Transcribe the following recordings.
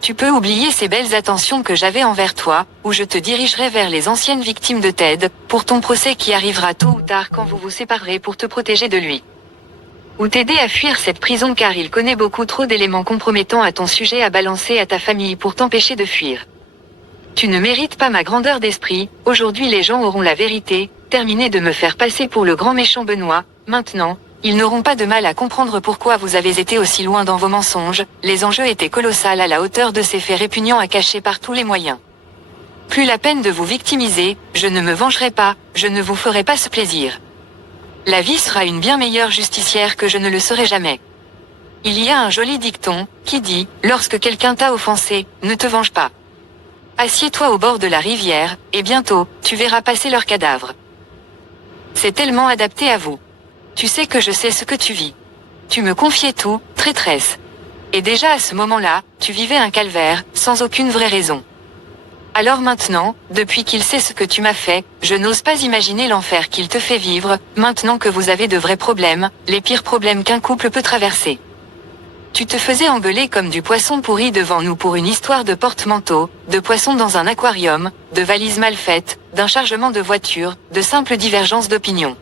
Tu peux oublier ces belles attentions que j'avais envers toi, ou je te dirigerai vers les anciennes victimes de Ted, pour ton procès qui arrivera tôt ou tard quand vous vous séparerez pour te protéger de lui. Ou t'aider à fuir cette prison car il connaît beaucoup trop d'éléments compromettants à ton sujet à balancer à ta famille pour t'empêcher de fuir. Tu ne mérites pas ma grandeur d'esprit, aujourd'hui les gens auront la vérité, terminez de me faire passer pour le grand méchant Benoît, maintenant, ils n'auront pas de mal à comprendre pourquoi vous avez été aussi loin dans vos mensonges, les enjeux étaient colossaux à la hauteur de ces faits répugnants à cacher par tous les moyens. Plus la peine de vous victimiser, je ne me vengerai pas, je ne vous ferai pas ce plaisir. La vie sera une bien meilleure justicière que je ne le serai jamais. Il y a un joli dicton, qui dit, lorsque quelqu'un t'a offensé, ne te venge pas. Assieds-toi au bord de la rivière, et bientôt, tu verras passer leurs cadavres. C'est tellement adapté à vous. Tu sais que je sais ce que tu vis. Tu me confiais tout, traîtresse. Et déjà à ce moment-là, tu vivais un calvaire, sans aucune vraie raison. Alors maintenant, depuis qu'il sait ce que tu m'as fait, je n'ose pas imaginer l'enfer qu'il te fait vivre, maintenant que vous avez de vrais problèmes, les pires problèmes qu'un couple peut traverser. Tu te faisais engueuler comme du poisson pourri devant nous pour une histoire de porte-manteau, de poisson dans un aquarium, de valises mal faites, d'un chargement de voiture, de simples divergences d'opinion.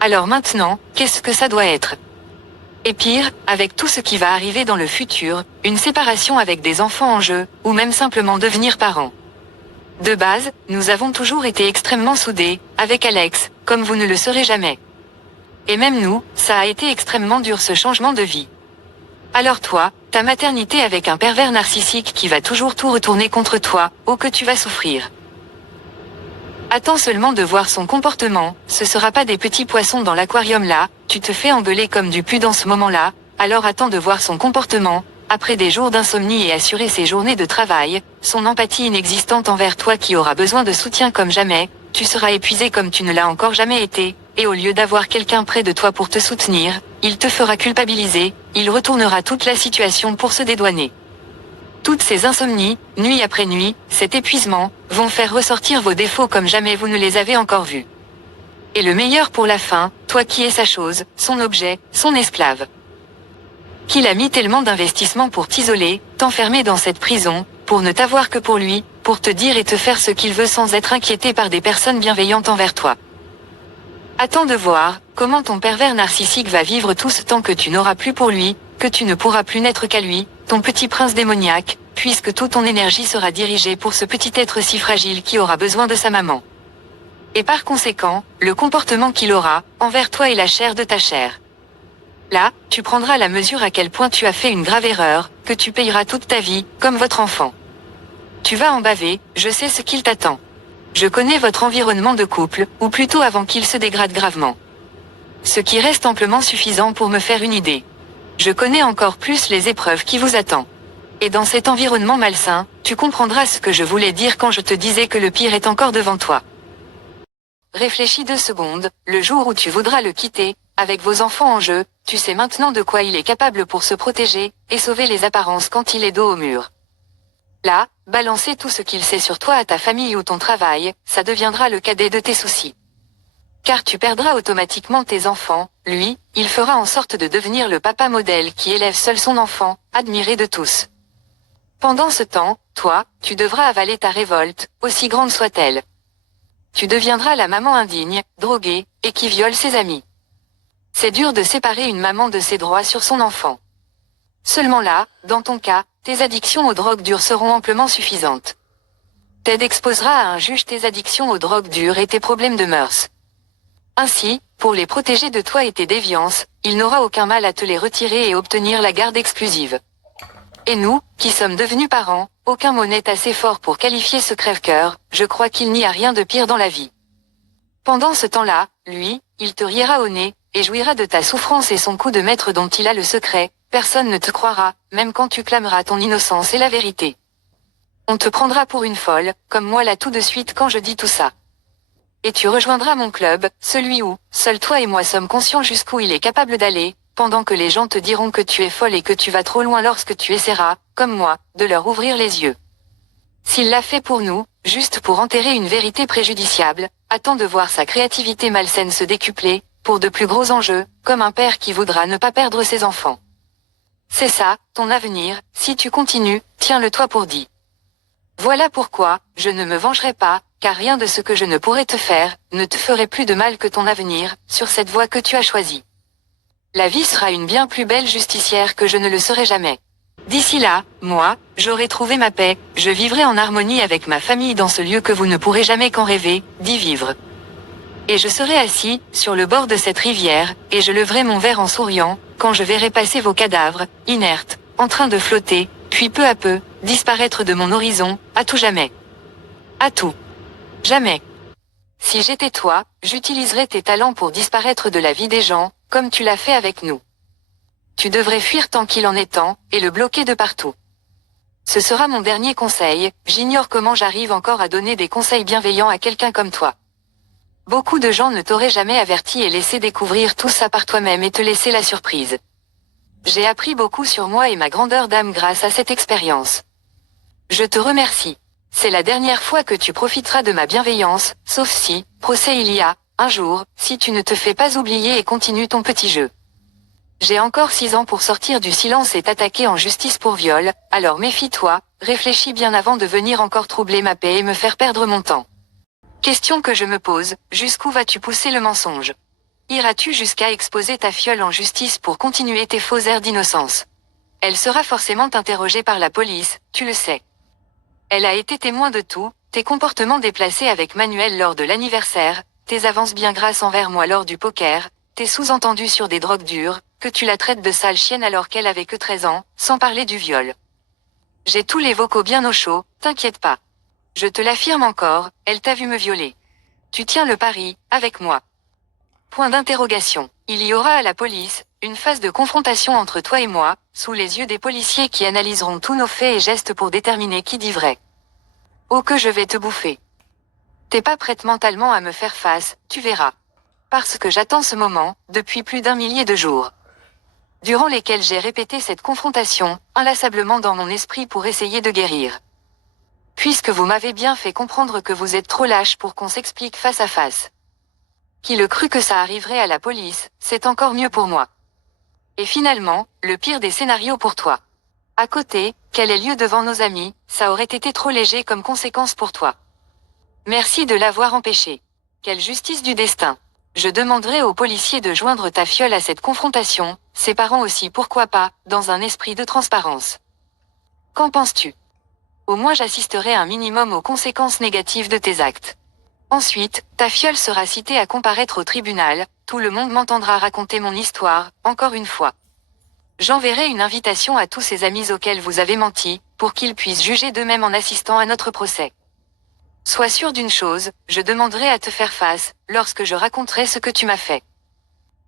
Alors maintenant, qu'est-ce que ça doit être? Et pire, avec tout ce qui va arriver dans le futur, une séparation avec des enfants en jeu, ou même simplement devenir parents. De base, nous avons toujours été extrêmement soudés, avec Alex, comme vous ne le serez jamais. Et même nous, ça a été extrêmement dur ce changement de vie. Alors toi, ta maternité avec un pervers narcissique qui va toujours tout retourner contre toi, oh que tu vas souffrir. Attends seulement de voir son comportement, ce sera pas des petits poissons dans l'aquarium là, tu te fais engueuler comme du pu dans ce moment-là, alors attends de voir son comportement, après des jours d'insomnie et assurer ses journées de travail, son empathie inexistante envers toi qui aura besoin de soutien comme jamais, tu seras épuisé comme tu ne l'as encore jamais été, et au lieu d'avoir quelqu'un près de toi pour te soutenir, il te fera culpabiliser, il retournera toute la situation pour se dédouaner. Toutes ces insomnies, nuit après nuit, cet épuisement, vont faire ressortir vos défauts comme jamais vous ne les avez encore vus. Et le meilleur pour la fin, toi qui es sa chose, son objet, son esclave. Qu'il a mis tellement d'investissement pour t'isoler, t'enfermer dans cette prison, pour ne t'avoir que pour lui, pour te dire et te faire ce qu'il veut sans être inquiété par des personnes bienveillantes envers toi. Attends de voir, comment ton pervers narcissique va vivre tout ce temps que tu n'auras plus pour lui, que tu ne pourras plus n'être qu'à lui, ton petit prince démoniaque, puisque toute ton énergie sera dirigée pour ce petit être si fragile qui aura besoin de sa maman. Et par conséquent, le comportement qu'il aura, envers toi est la chair de ta chair. Là, tu prendras la mesure à quel point tu as fait une grave erreur, que tu payeras toute ta vie, comme votre enfant. Tu vas en baver, je sais ce qu'il t'attend. Je connais votre environnement de couple, ou plutôt avant qu'il se dégrade gravement. Ce qui reste amplement suffisant pour me faire une idée. Je connais encore plus les épreuves qui vous attendent. Et dans cet environnement malsain, tu comprendras ce que je voulais dire quand je te disais que le pire est encore devant toi. Réfléchis 2 secondes, le jour où tu voudras le quitter, avec vos enfants en jeu, tu sais maintenant de quoi il est capable pour se protéger, et sauver les apparences quand il est dos au mur. Là, balancer tout ce qu'il sait sur toi à ta famille ou ton travail, ça deviendra le cadet de tes soucis. Car tu perdras automatiquement tes enfants, lui, il fera en sorte de devenir le papa modèle qui élève seul son enfant, admiré de tous. Pendant ce temps, toi, tu devras avaler ta révolte, aussi grande soit-elle. Tu deviendras la maman indigne, droguée, et qui viole ses amis. C'est dur de séparer une maman de ses droits sur son enfant. Seulement là, dans ton cas, tes addictions aux drogues dures seront amplement suffisantes. Ted exposera à un juge tes addictions aux drogues dures et tes problèmes de mœurs. Ainsi, pour les protéger de toi et tes déviances, il n'aura aucun mal à te les retirer et obtenir la garde exclusive. Et nous, qui sommes devenus parents, aucun mot n'est assez fort pour qualifier ce crève-cœur, je crois qu'il n'y a rien de pire dans la vie. Pendant ce temps-là, lui, il te riera au nez, et jouira de ta souffrance et son coup de maître dont il a le secret, personne ne te croira, même quand tu clameras ton innocence et la vérité. On te prendra pour une folle, comme moi là tout de suite quand je dis tout ça. Et tu rejoindras mon club, celui où, seuls toi et moi sommes conscients jusqu'où il est capable d'aller, pendant que les gens te diront que tu es folle et que tu vas trop loin lorsque tu essaieras, comme moi, de leur ouvrir les yeux. S'il l'a fait pour nous, juste pour enterrer une vérité préjudiciable, attends de voir sa créativité malsaine se décupler, pour de plus gros enjeux, comme un père qui voudra ne pas perdre ses enfants. C'est ça, ton avenir, si tu continues, tiens-le-toi pour dit. Voilà pourquoi, je ne me vengerai pas, car rien de ce que je ne pourrais te faire, ne te ferait plus de mal que ton avenir, sur cette voie que tu as choisie. La vie sera une bien plus belle justicière que je ne le serai jamais. D'ici là, moi, j'aurai trouvé ma paix, je vivrai en harmonie avec ma famille dans ce lieu que vous ne pourrez jamais qu'en rêver, d'y vivre. Et je serai assis, sur le bord de cette rivière, et je leverai mon verre en souriant, quand je verrai passer vos cadavres, inertes, en train de flotter, puis peu à peu, disparaître de mon horizon, à tout jamais. À tout. Jamais. Si j'étais toi, j'utiliserais tes talents pour disparaître de la vie des gens, comme tu l'as fait avec nous. Tu devrais fuir tant qu'il en est temps, et le bloquer de partout. Ce sera mon dernier conseil, j'ignore comment j'arrive encore à donner des conseils bienveillants à quelqu'un comme toi. Beaucoup de gens ne t'auraient jamais averti et laissé découvrir tout ça par toi-même et te laisser la surprise. J'ai appris beaucoup sur moi et ma grandeur d'âme grâce à cette expérience. Je te remercie. C'est la dernière fois que tu profiteras de ma bienveillance, sauf si, procès il y a, un jour, si tu ne te fais pas oublier et continues ton petit jeu. J'ai encore 6 ans pour sortir du silence et t'attaquer en justice pour viol, alors méfie-toi, réfléchis bien avant de venir encore troubler ma paix et me faire perdre mon temps. Question que je me pose, jusqu'où vas-tu pousser le mensonge? Iras-tu jusqu'à exposer ta fiole en justice pour continuer tes faux airs d'innocence? Elle sera forcément interrogée par la police, tu le sais. Elle a été témoin de tout, tes comportements déplacés avec Manuel lors de l'anniversaire, tes avances bien grasses envers moi lors du poker, tes sous-entendus sur des drogues dures, que tu la traites de sale chienne alors qu'elle avait que 13 ans, sans parler du viol. J'ai tous les vocaux bien au chaud, t'inquiète pas. Je te l'affirme encore, elle t'a vu me violer. Tu tiens le pari, avec moi. Point d'interrogation. Il y aura à la police, une phase de confrontation entre toi et moi, sous les yeux des policiers qui analyseront tous nos faits et gestes pour déterminer qui dit vrai. Oh que je vais te bouffer. T'es pas prête mentalement à me faire face, tu verras. Parce que j'attends ce moment, depuis plus d'1 millier de jours. Durant lesquels j'ai répété cette confrontation, inlassablement dans mon esprit pour essayer de guérir. Puisque vous m'avez bien fait comprendre que vous êtes trop lâche pour qu'on s'explique face à face. Qui le crut que ça arriverait à la police, c'est encore mieux pour moi. Et finalement, le pire des scénarios pour toi. À côté, qu'elle ait lieu devant nos amis, ça aurait été trop léger comme conséquence pour toi. Merci de l'avoir empêché. Quelle justice du destin. Je demanderai aux policiers de joindre ta fiole à cette confrontation, ses parents aussi pourquoi pas, dans un esprit de transparence. Qu'en penses-tu? Au moins j'assisterai un minimum aux conséquences négatives de tes actes. Ensuite, ta fiole sera citée à comparaître au tribunal, tout le monde m'entendra raconter mon histoire, encore une fois. J'enverrai une invitation à tous ces amis auxquels vous avez menti, pour qu'ils puissent juger d'eux-mêmes en assistant à notre procès. Sois sûr d'une chose, je demanderai à te faire face, lorsque je raconterai ce que tu m'as fait.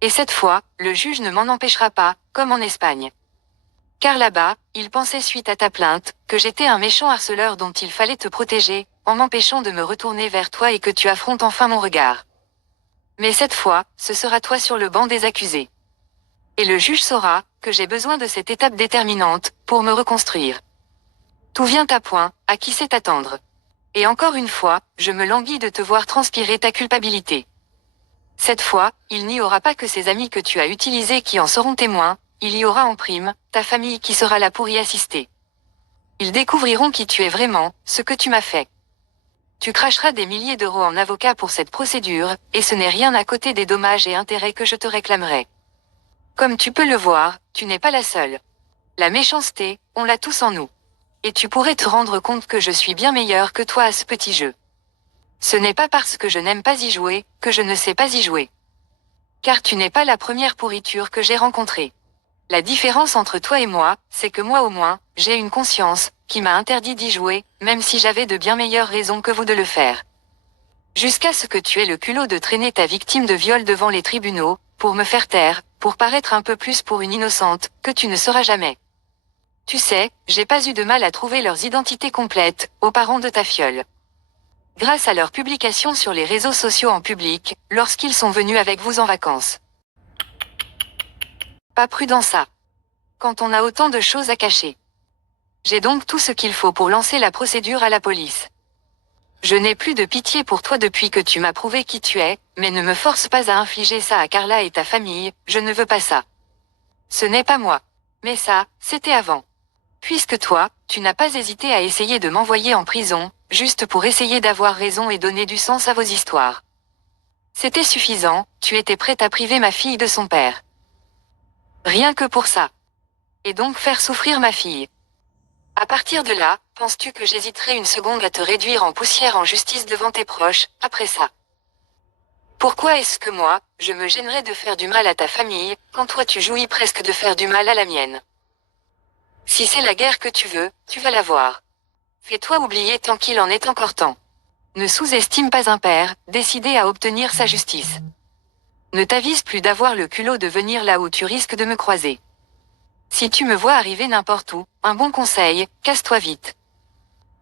Et cette fois, le juge ne m'en empêchera pas, comme en Espagne. Car là-bas, il pensait suite à ta plainte, que j'étais un méchant harceleur dont il fallait te protéger, en m'empêchant de me retourner vers toi et que tu affrontes enfin mon regard. Mais cette fois, ce sera toi sur le banc des accusés. Et le juge saura, que j'ai besoin de cette étape déterminante, pour me reconstruire. Tout vient à point, à qui sait attendre. Et encore une fois, je me languis de te voir transpirer ta culpabilité. Cette fois, il n'y aura pas que ces amis que tu as utilisés qui en seront témoins, il y aura en prime, ta famille qui sera là pour y assister. Ils découvriront qui tu es vraiment, ce que tu m'as fait. Tu cracheras des milliers d'euros en avocat pour cette procédure, et ce n'est rien à côté des dommages et intérêts que je te réclamerai. Comme tu peux le voir, tu n'es pas la seule. La méchanceté, on l'a tous en nous. Et tu pourrais te rendre compte que je suis bien meilleur que toi à ce petit jeu. Ce n'est pas parce que je n'aime pas y jouer, que je ne sais pas y jouer. Car tu n'es pas la première pourriture que j'ai rencontrée. La différence entre toi et moi, c'est que moi au moins, j'ai une conscience, qui m'a interdit d'y jouer, même si j'avais de bien meilleures raisons que vous de le faire. Jusqu'à ce que tu aies le culot de traîner ta victime de viol devant les tribunaux, pour me faire taire, pour paraître un peu plus pour une innocente, que tu ne seras jamais. Tu sais, j'ai pas eu de mal à trouver leurs identités complètes, aux parents de ta fiole. Grâce à leurs publications sur les réseaux sociaux en public, lorsqu'ils sont venus avec vous en vacances. Pas prudent ça. Quand on a autant de choses à cacher. J'ai donc tout ce qu'il faut pour lancer la procédure à la police. Je n'ai plus de pitié pour toi depuis que tu m'as prouvé qui tu es, mais ne me force pas à infliger ça à Carla et ta famille, je ne veux pas ça. Ce n'est pas moi. Mais ça, c'était avant. Puisque toi, tu n'as pas hésité à essayer de m'envoyer en prison, juste pour essayer d'avoir raison et donner du sens à vos histoires. C'était suffisant, tu étais prête à priver ma fille de son père. Rien que pour ça. Et donc faire souffrir ma fille. À partir de là, penses-tu que j'hésiterai une seconde à te réduire en poussière en justice devant tes proches, après ça? Pourquoi est-ce que moi, je me gênerais de faire du mal à ta famille, quand toi tu jouis presque de faire du mal à la mienne? Si c'est la guerre que tu veux, tu vas l'avoir. Fais-toi oublier tant qu'il en est encore temps. Ne sous-estime pas un père, décidé à obtenir sa justice. Ne t'avise plus d'avoir le culot de venir là où tu risques de me croiser. Si tu me vois arriver n'importe où, un bon conseil, casse-toi vite.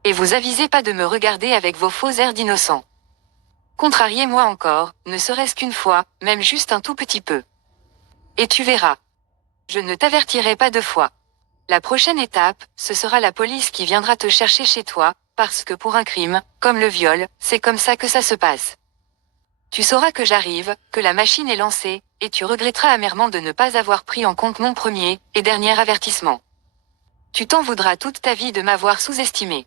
Et vous avisez pas de me regarder avec vos faux airs d'innocent. Contrariez-moi encore, ne serait-ce qu'une fois, même juste un tout petit peu. Et tu verras. Je ne t'avertirai pas 2 fois. La prochaine étape, ce sera la police qui viendra te chercher chez toi, parce que pour un crime, comme le viol, c'est comme ça que ça se passe. Tu sauras que j'arrive, que la machine est lancée, et tu regretteras amèrement de ne pas avoir pris en compte mon premier et dernier avertissement. Tu t'en voudras toute ta vie de m'avoir sous-estimé.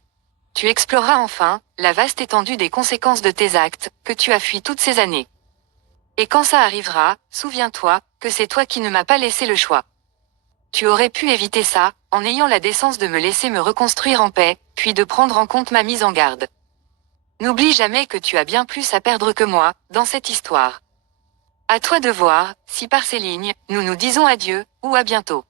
Tu exploreras enfin la vaste étendue des conséquences de tes actes, que tu as fui toutes ces années. Et quand ça arrivera, souviens-toi que c'est toi qui ne m'as pas laissé le choix. Tu aurais pu éviter ça, en ayant la décence de me laisser me reconstruire en paix, puis de prendre en compte ma mise en garde. N'oublie jamais que tu as bien plus à perdre que moi, dans cette histoire. À toi de voir, si par ces lignes, nous nous disons adieu, ou à bientôt.